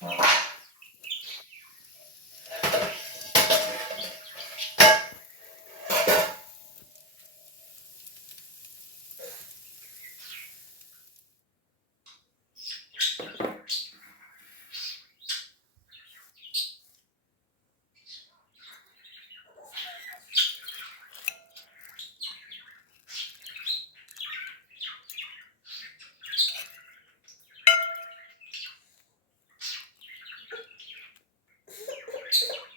Thank oh. you. Thank you.